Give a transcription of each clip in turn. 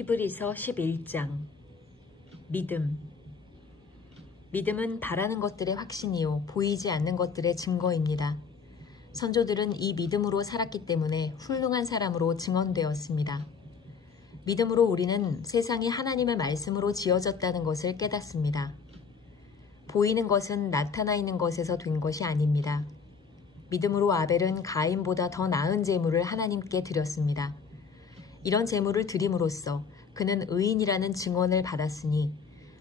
히브리서 11장 믿음은 바라는 것들의 확신이요 보이지 않는 것들의 증거입니다. 선조들은 이 믿음으로 살았기 때문에 훌륭한 사람으로 증언되었습니다. 믿음으로 우리는 세상이 하나님의 말씀으로 지어졌다는 것을 깨닫습니다. 보이는 것은 나타나 있는 것에서 된 것이 아닙니다. 믿음으로 아벨은 가인보다 더 나은 제물을 하나님께 드렸습니다. 이런 제물을 드림으로써 그는 의인이라는 증언을 받았으니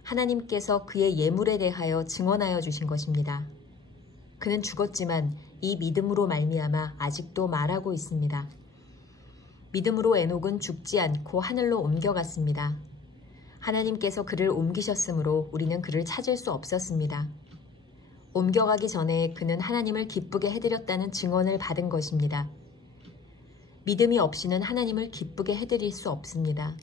하나님께서 그의 예물에 대하여 증언하여 주신 것입니다. 그는 죽었지만 이 믿음으로 말미암아 아직도 말하고 있습니다. 믿음으로 에녹은 죽지 않고 하늘로 옮겨갔습니다. 하나님께서 그를 옮기셨으므로 우리는 그를 찾을 수 없었습니다. 옮겨가기 전에 그는 하나님을 기쁘게 해드렸다는 증언을 받은 것입니다. 믿음이 없이는 하나님을 기쁘게 해드릴 수 없습니다.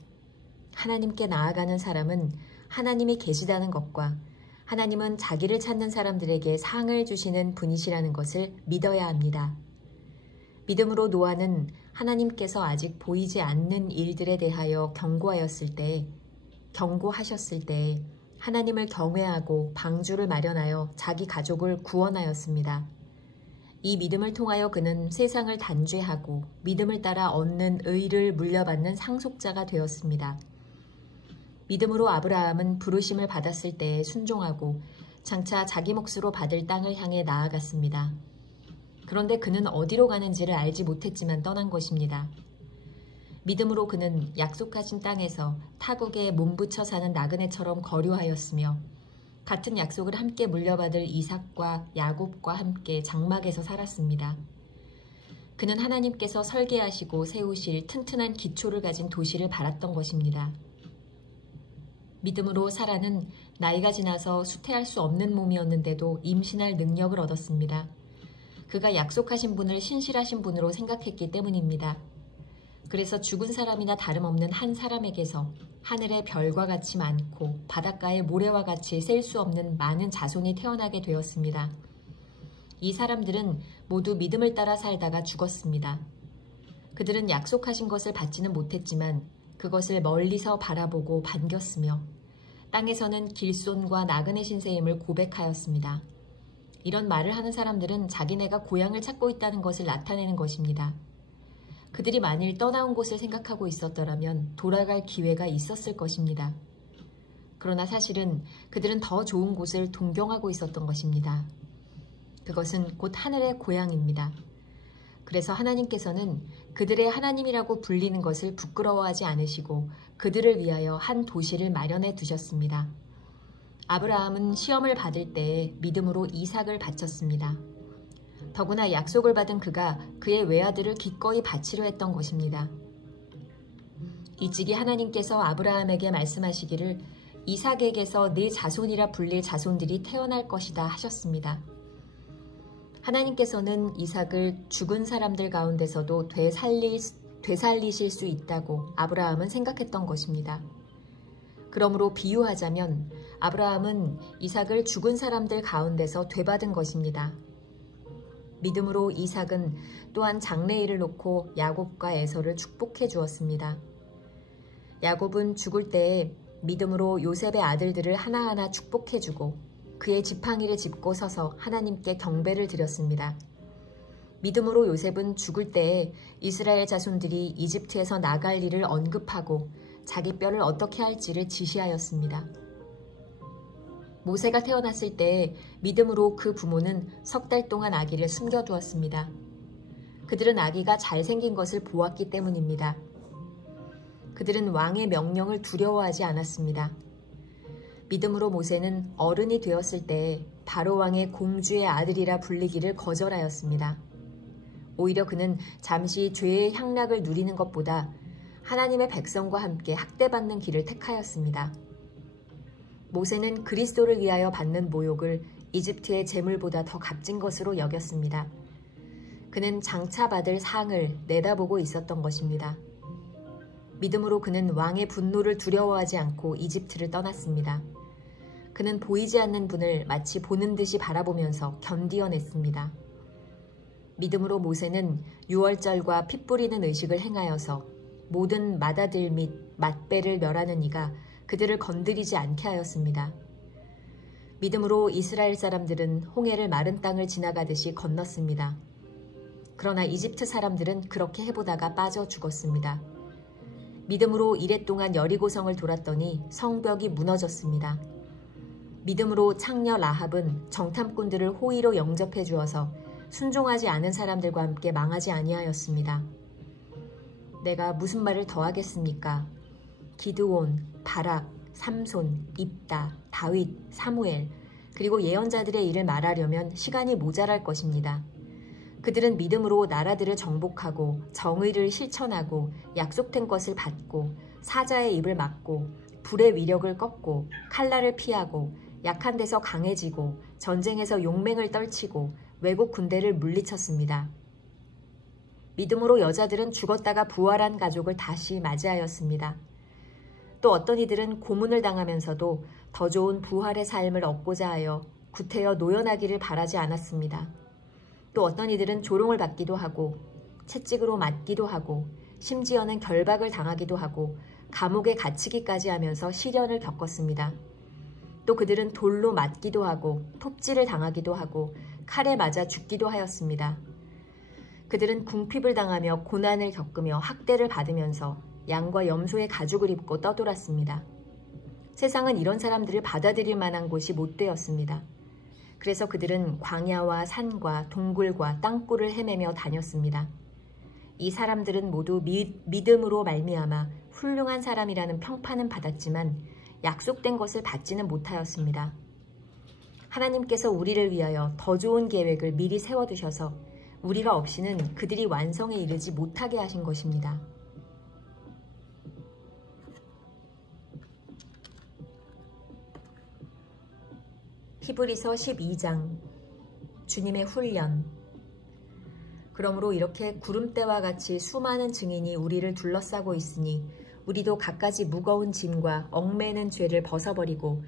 하나님께 나아가는 사람은 하나님이 계시다는 것과 하나님은 자기를 찾는 사람들에게 상을 주시는 분이시라는 것을 믿어야 합니다. 믿음으로 노아는 하나님께서 아직 보이지 않는 일들에 대하여 경고하셨을 때 하나님을 경외하고 방주를 마련하여 자기 가족을 구원하였습니다. 이 믿음을 통하여 그는 세상을 단죄하고 믿음을 따라 얻는 의를 물려받는 상속자가 되었습니다. 믿음으로 아브라함은 부르심을 받았을 때에 순종하고 장차 자기 몫으로 받을 땅을 향해 나아갔습니다. 그런데 그는 어디로 가는지를 알지 못했지만 떠난 것입니다. 믿음으로 그는 약속하신 땅에서 타국에 몸붙여 사는 나그네처럼 거류하였으며 같은 약속을 함께 물려받을 이삭과 야곱과 함께 장막에서 살았습니다. 그는 하나님께서 설계하시고 세우실 튼튼한 기초를 가진 도시를 바랐던 것입니다. 믿음으로 사라는 나이가 지나서 수태할 수 없는 몸이었는데도 임신할 능력을 얻었습니다. 그가 약속하신 분을 신실하신 분으로 생각했기 때문입니다. 그래서 죽은 사람이나 다름없는 한 사람에게서 하늘의 별과 같이 많고 바닷가의 모래와 같이 셀 수 없는 많은 자손이 태어나게 되었습니다. 이 사람들은 모두 믿음을 따라 살다가 죽었습니다. 그들은 약속하신 것을 받지는 못했지만 그것을 멀리서 바라보고 반겼으며 땅에서는 길손과 나그네 신세임을 고백하였습니다. 이런 말을 하는 사람들은 자기네가 고향을 찾고 있다는 것을 나타내는 것입니다. 그들이 만일 떠나온 곳을 생각하고 있었더라면 돌아갈 기회가 있었을 것입니다. 그러나 사실은 그들은 더 좋은 곳을 동경하고 있었던 것입니다. 그것은 곧 하늘의 고향입니다. 그래서 하나님께서는 그들의 하나님이라고 불리는 것을 부끄러워하지 않으시고 그들을 위하여 한 도시를 마련해 두셨습니다. 아브라함은 시험을 받을 때에 믿음으로 이삭을 바쳤습니다. 더구나 약속을 받은 그가 그의 외아들을 기꺼이 바치려 했던 것입니다. 일찍이 하나님께서 아브라함에게 말씀하시기를 이삭에게서 네 자손이라 불릴 자손들이 태어날 것이다 하셨습니다. 하나님께서는 이삭을 죽은 사람들 가운데서도 되살리실 수 있다고 아브라함은 생각했던 것입니다. 그러므로 비유하자면 아브라함은 이삭을 죽은 사람들 가운데서 되받은 것입니다. 믿음으로 이삭은 또한 장래일을 놓고 야곱과 에서를 축복해 주었습니다. 야곱은 죽을 때에 믿음으로 요셉의 아들들을 하나하나 축복해 주고 그의 지팡이를 짚고 서서 하나님께 경배를 드렸습니다. 믿음으로 요셉은 죽을 때에 이스라엘 자손들이 이집트에서 나갈 일을 언급하고 자기 뼈를 어떻게 할지를 지시하였습니다. 모세가 태어났을 때 믿음으로 그 부모는 3달 동안 아기를 숨겨두었습니다. 그들은 아기가 잘생긴 것을 보았기 때문입니다. 그들은 왕의 명령을 두려워하지 않았습니다. 믿음으로 모세는 어른이 되었을 때 바로 왕의 공주의 아들이라 불리기를 거절하였습니다. 오히려 그는 잠시 죄의 향락을 누리는 것보다 하나님의 백성과 함께 학대받는 길을 택하였습니다. 모세는 그리스도를 위하여 받는 모욕을 이집트의 재물보다 더 값진 것으로 여겼습니다. 그는 장차 받을 상을 내다보고 있었던 것입니다. 믿음으로 그는 왕의 분노를 두려워하지 않고 이집트를 떠났습니다. 그는 보이지 않는 분을 마치 보는 듯이 바라보면서 견디어냈습니다. 믿음으로 모세는 유월절과 핏 뿌리는 의식을 행하여서 모든 맏아들 및 맏배를 멸하는 이가 그들을 건드리지 않게 하였습니다. 믿음으로 이스라엘 사람들은 홍해를 마른 땅을 지나가듯이 건넜습니다. 그러나 이집트 사람들은 그렇게 해보다가 빠져 죽었습니다. 믿음으로 이랫동안 여리고성을 돌았더니 성벽이 무너졌습니다. 믿음으로 창녀 라합은 정탐꾼들을 호의로 영접해 주어서 순종하지 않은 사람들과 함께 망하지 아니하였습니다. 내가 무슨 말을 더하겠습니까? 기드온, 바락, 삼손, 입다, 다윗, 사무엘, 그리고 예언자들의 일을 말하려면 시간이 모자랄 것입니다. 그들은 믿음으로 나라들을 정복하고 정의를 실천하고 약속된 것을 받고 사자의 입을 막고 불의 위력을 꺾고 칼날을 피하고 약한 데서 강해지고 전쟁에서 용맹을 떨치고 외국 군대를 물리쳤습니다. 믿음으로 여자들은 죽었다가 부활한 가족을 다시 맞이하였습니다. 또 어떤 이들은 고문을 당하면서도 더 좋은 부활의 삶을 얻고자 하여 구태여 노연하기를 바라지 않았습니다. 또 어떤 이들은 조롱을 받기도 하고 채찍으로 맞기도 하고 심지어는 결박을 당하기도 하고 감옥에 갇히기까지 하면서 시련을 겪었습니다. 또 그들은 돌로 맞기도 하고 톱질을 당하기도 하고 칼에 맞아 죽기도 하였습니다. 그들은 궁핍을 당하며 고난을 겪으며 학대를 받으면서 양과 염소의 가죽을 입고 떠돌았습니다. 세상은 이런 사람들을 받아들일 만한 곳이 못 되었습니다. 그래서 그들은 광야와 산과 동굴과 땅굴을 헤매며 다녔습니다. 이 사람들은 모두 믿음으로 말미암아 훌륭한 사람이라는 평판은 받았지만 약속된 것을 받지는 못하였습니다. 하나님께서 우리를 위하여 더 좋은 계획을 미리 세워두셔서 우리가 없이는 그들이 완성에 이르지 못하게 하신 것입니다. 히브리서 12장 주님의 훈련. 그러므로 이렇게 구름대와 같이 수많은 증인이 우리를 둘러싸고 있으니 우리도 갖가지 무거운 짐과 얽매는 죄를 벗어버리고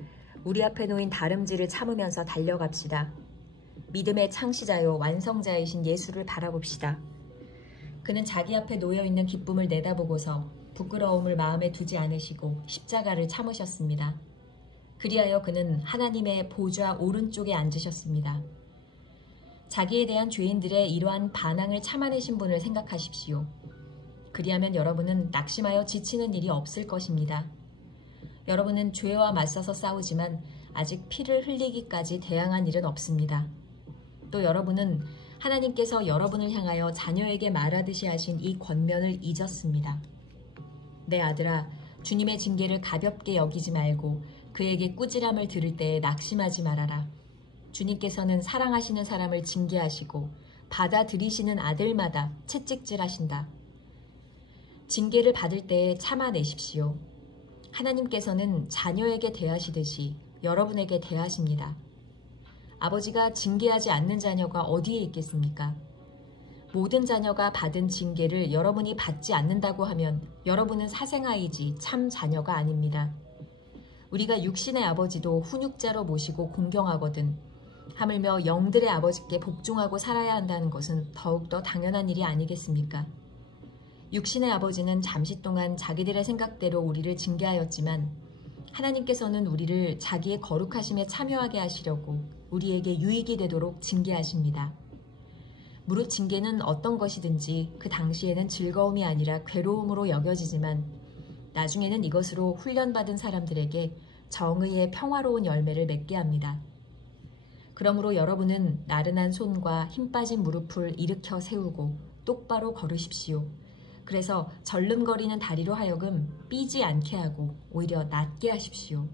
우리 앞에 놓인 다름질을 참으면서 달려갑시다. 믿음의 창시자요 완성자이신 예수를 바라봅시다. 그는 자기 앞에 놓여있는 기쁨을 내다보고서 부끄러움을 마음에 두지 않으시고 십자가를 참으셨습니다. 그리하여 그는 하나님의 보좌 오른쪽에 앉으셨습니다. 자기에 대한 죄인들의 이러한 반항을 참아내신 분을 생각하십시오. 그리하면 여러분은 낙심하여 지치는 일이 없을 것입니다. 여러분은 죄와 맞서서 싸우지만 아직 피를 흘리기까지 대항한 일은 없습니다. 또 여러분은 하나님께서 여러분을 향하여 자녀에게 말하듯이 하신 이 권면을 잊었습니다. 내 아들아, 주님의 징계를 가볍게 여기지 말고 그에게 꾸지람을 들을 때에 낙심하지 말아라. 주님께서는 사랑하시는 사람을 징계하시고 받아들이시는 아들마다 채찍질하신다. 징계를 받을 때에 참아내십시오. 하나님께서는 자녀에게 대하시듯이 여러분에게 대하십니다. 아버지가 징계하지 않는 자녀가 어디에 있겠습니까? 모든 자녀가 받은 징계를 여러분이 받지 않는다고 하면 여러분은 사생아이지 참 자녀가 아닙니다. 우리가 육신의 아버지도 훈육자로 모시고 공경하거든 하물며 영들의 아버지께 복종하고 살아야 한다는 것은 더욱더 당연한 일이 아니겠습니까? 육신의 아버지는 잠시 동안 자기들의 생각대로 우리를 징계하였지만 하나님께서는 우리를 자기의 거룩하심에 참여하게 하시려고 우리에게 유익이 되도록 징계하십니다. 무릇 징계는 어떤 것이든지 그 당시에는 즐거움이 아니라 괴로움으로 여겨지지만 나중에는 이것으로 훈련받은 사람들에게 정의의 평화로운 열매를 맺게 합니다. 그러므로 여러분은 나른한 손과 힘 빠진 무릎을 일으켜 세우고 똑바로 걸으십시오. 그래서 절름거리는 다리로 하여금 삐지 않게 하고 오히려 낫게 하십시오.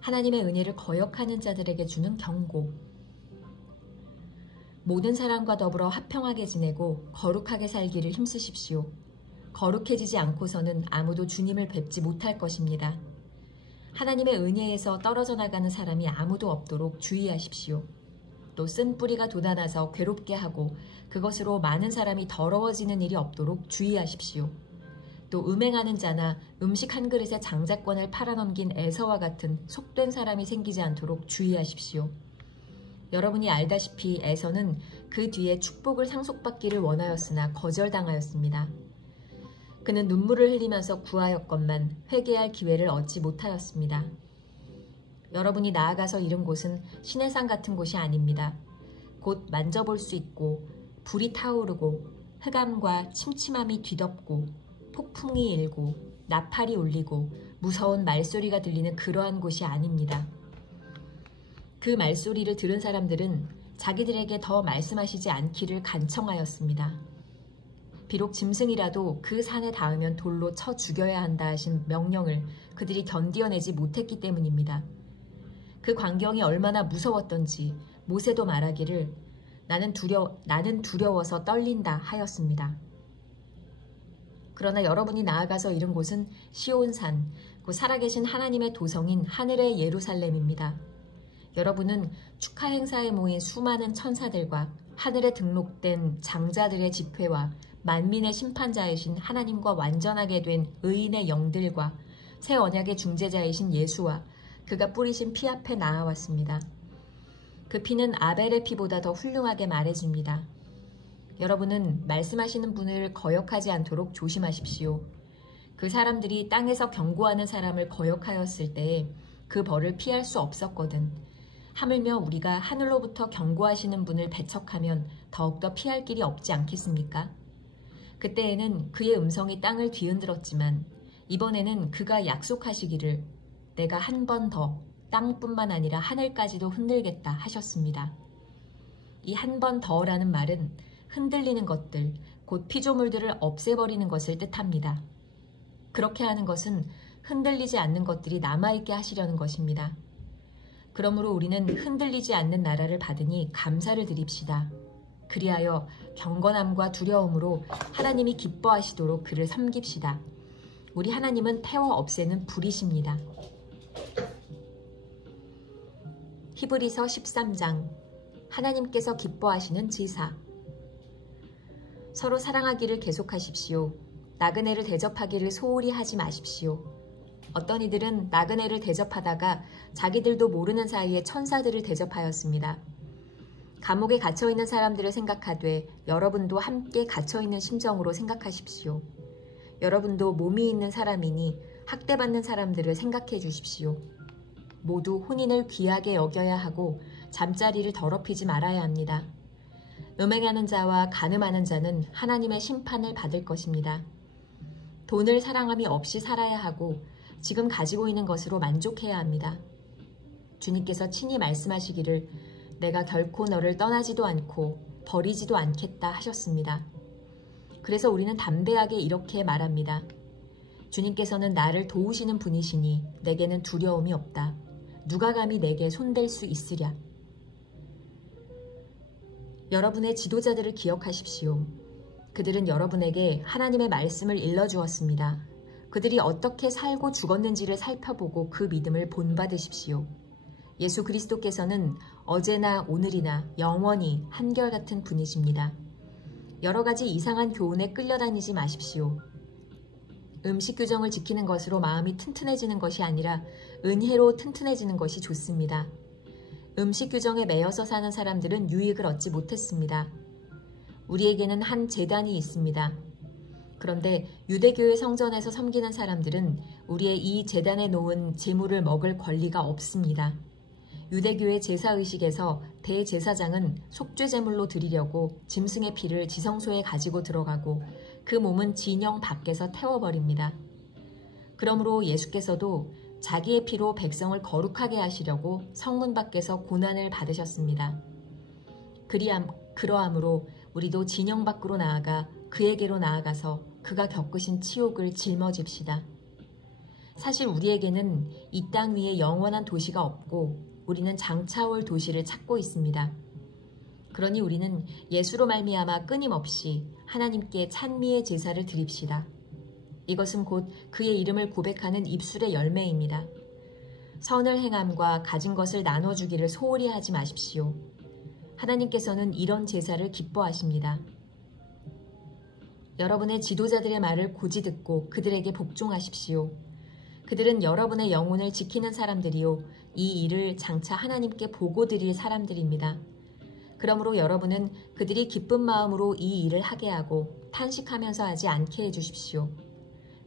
하나님의 은혜를 거역하는 자들에게 주는 경고. 모든 사람과 더불어 화평하게 지내고 거룩하게 살기를 힘쓰십시오. 거룩해지지 않고서는 아무도 주님을 뵙지 못할 것입니다. 하나님의 은혜에서 떨어져 나가는 사람이 아무도 없도록 주의하십시오. 또 쓴 뿌리가 돋아나서 괴롭게 하고 그것으로 많은 사람이 더러워지는 일이 없도록 주의하십시오. 또 음행하는 자나 음식 한 그릇에 장자권을 팔아넘긴 에서와 같은 속된 사람이 생기지 않도록 주의하십시오. 여러분이 알다시피 에서는 그 뒤에 축복을 상속받기를 원하였으나 거절당하였습니다. 그는 눈물을 흘리면서 구하였건만 회개할 기회를 얻지 못하였습니다. 여러분이 나아가서 이른 곳은 시내산 같은 곳이 아닙니다. 곧 만져볼 수 있고 불이 타오르고 흑암과 침침함이 뒤덮고 폭풍이 일고 나팔이 울리고 무서운 말소리가 들리는 그러한 곳이 아닙니다. 그 말소리를 들은 사람들은 자기들에게 더 말씀하시지 않기를 간청하였습니다. 비록 짐승이라도 그 산에 닿으면 돌로 쳐 죽여야 한다 하신 명령을 그들이 견디어내지 못했기 때문입니다. 그 광경이 얼마나 무서웠던지 모세도 말하기를 나는 두려워서 떨린다 하였습니다. 그러나 여러분이 나아가서 이른 곳은 시온산, 곧 살아계신 하나님의 도성인 하늘의 예루살렘입니다. 여러분은 축하 행사에 모인 수많은 천사들과 하늘에 등록된 장자들의 집회와 만민의 심판자이신 하나님과 완전하게 된 의인의 영들과 새 언약의 중재자이신 예수와 그가 뿌리신 피 앞에 나아왔습니다. 그 피는 아벨의 피보다 더 훌륭하게 말해줍니다. 여러분은 말씀하시는 분을 거역하지 않도록 조심하십시오. 그 사람들이 땅에서 경고하는 사람을 거역하였을 때에 그 벌을 피할 수 없었거든. 하물며 우리가 하늘로부터 경고하시는 분을 배척하면 더욱더 피할 길이 없지 않겠습니까? 그때에는 그의 음성이 땅을 뒤흔들었지만 이번에는 그가 약속하시기를 내가 한 번 더 땅뿐만 아니라 하늘까지도 흔들겠다 하셨습니다. 이 한 번 더라는 말은 흔들리는 것들, 곧 피조물들을 없애버리는 것을 뜻합니다. 그렇게 하는 것은 흔들리지 않는 것들이 남아있게 하시려는 것입니다. 그러므로 우리는 흔들리지 않는 나라를 받으니 감사를 드립시다. 그리하여 경건함과 두려움으로 하나님이 기뻐하시도록 그를 섬깁시다. 우리 하나님은 태워 없애는 불이십니다. 히브리서 13장 하나님께서 기뻐하시는 제사. 서로 사랑하기를 계속하십시오. 나그네를 대접하기를 소홀히 하지 마십시오. 어떤 이들은 나그네를 대접하다가 자기들도 모르는 사이에 천사들을 대접하였습니다. 감옥에 갇혀있는 사람들을 생각하되 여러분도 함께 갇혀있는 심정으로 생각하십시오. 여러분도 몸이 있는 사람이니 학대받는 사람들을 생각해 주십시오. 모두 혼인을 귀하게 여겨야 하고 잠자리를 더럽히지 말아야 합니다. 음행하는 자와 간음하는 자는 하나님의 심판을 받을 것입니다. 돈을 사랑함이 없이 살아야 하고 지금 가지고 있는 것으로 만족해야 합니다. 주님께서 친히 말씀하시기를 내가 결코 너를 떠나지도 않고 버리지도 않겠다 하셨습니다. 그래서 우리는 담대하게 이렇게 말합니다. 주님께서는 나를 도우시는 분이시니 내게는 두려움이 없다. 누가 감히 내게 손댈 수 있으랴. 여러분의 지도자들을 기억하십시오. 그들은 여러분에게 하나님의 말씀을 일러주었습니다. 그들이 어떻게 살고 죽었는지를 살펴보고 그 믿음을 본받으십시오. 예수 그리스도께서는 어제나 오늘이나 영원히 한결같은 분이십니다. 여러 가지 이상한 교훈에 끌려다니지 마십시오. 음식 규정을 지키는 것으로 마음이 튼튼해지는 것이 아니라 은혜로 튼튼해지는 것이 좋습니다. 음식 규정에 매여서 사는 사람들은 유익을 얻지 못했습니다. 우리에게는 한 제단이 있습니다. 그런데 유대교의 성전에서 섬기는 사람들은 우리의 이 제단에 놓은 제물을 먹을 권리가 없습니다. 유대교의 제사의식에서 대제사장은 속죄제물로 드리려고 짐승의 피를 지성소에 가지고 들어가고 그 몸은 진영 밖에서 태워버립니다. 그러므로 예수께서도 자기의 피로 백성을 거룩하게 하시려고 성문 밖에서 고난을 받으셨습니다. 그러함으로 우리도 진영 밖으로 나아가 그에게로 나아가서 그가 겪으신 치욕을 짊어집시다. 사실 우리에게는 이 땅 위에 영원한 도시가 없고 우리는 장차올 도시를 찾고 있습니다. 그러니 우리는 예수로 말미암아 끊임없이 하나님께 찬미의 제사를 드립시다. 이것은 곧 그의 이름을 고백하는 입술의 열매입니다. 선을 행함과 가진 것을 나눠주기를 소홀히 하지 마십시오. 하나님께서는 이런 제사를 기뻐하십니다. 여러분의 지도자들의 말을 고지 듣고 그들에게 복종하십시오. 그들은 여러분의 영혼을 지키는 사람들이요 이 일을 장차 하나님께 보고 드릴 사람들입니다. 그러므로 여러분은 그들이 기쁜 마음으로 이 일을 하게 하고 탄식하면서 하지 않게 해주십시오.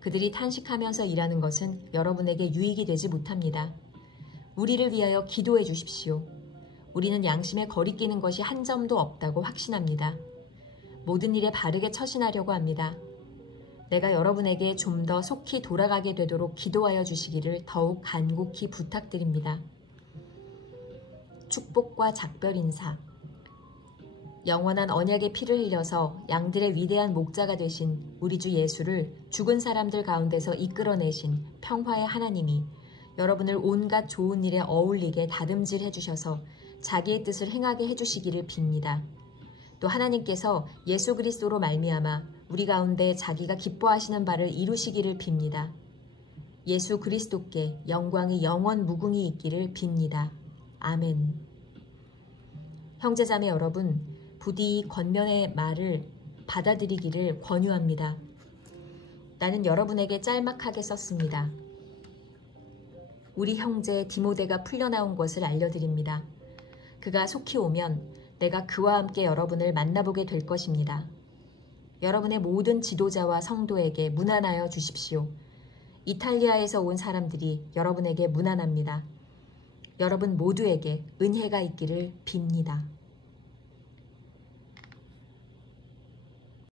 그들이 탄식하면서 일하는 것은 여러분에게 유익이 되지 못합니다. 우리를 위하여 기도해 주십시오. 우리는 양심에 거리끼는 것이 한 점도 없다고 확신합니다. 모든 일에 바르게 처신하려고 합니다. 내가 여러분에게 좀 더 속히 돌아가게 되도록 기도하여 주시기를 더욱 간곡히 부탁드립니다. 축복과 작별 인사. 영원한 언약의 피를 흘려서 양들의 위대한 목자가 되신 우리 주 예수를 죽은 사람들 가운데서 이끌어내신 평화의 하나님이 여러분을 온갖 좋은 일에 어울리게 다듬질해 주셔서 자기의 뜻을 행하게 해주시기를 빕니다. 또 하나님께서 예수 그리스도로 말미암아 우리 가운데 자기가 기뻐하시는 바를 이루시기를 빕니다. 예수 그리스도께 영광이 영원 무궁히 있기를 빕니다. 아멘. 형제자매 여러분, 부디 이 권면의 말을 받아들이기를 권유합니다. 나는 여러분에게 짤막하게 썼습니다. 우리 형제 디모데가 풀려나온 것을 알려드립니다. 그가 속히 오면 내가 그와 함께 여러분을 만나보게 될 것입니다. 여러분의 모든 지도자와 성도에게 문안하여 주십시오. 이탈리아에서 온 사람들이 여러분에게 문안합니다. 여러분 모두에게 은혜가 있기를 빕니다.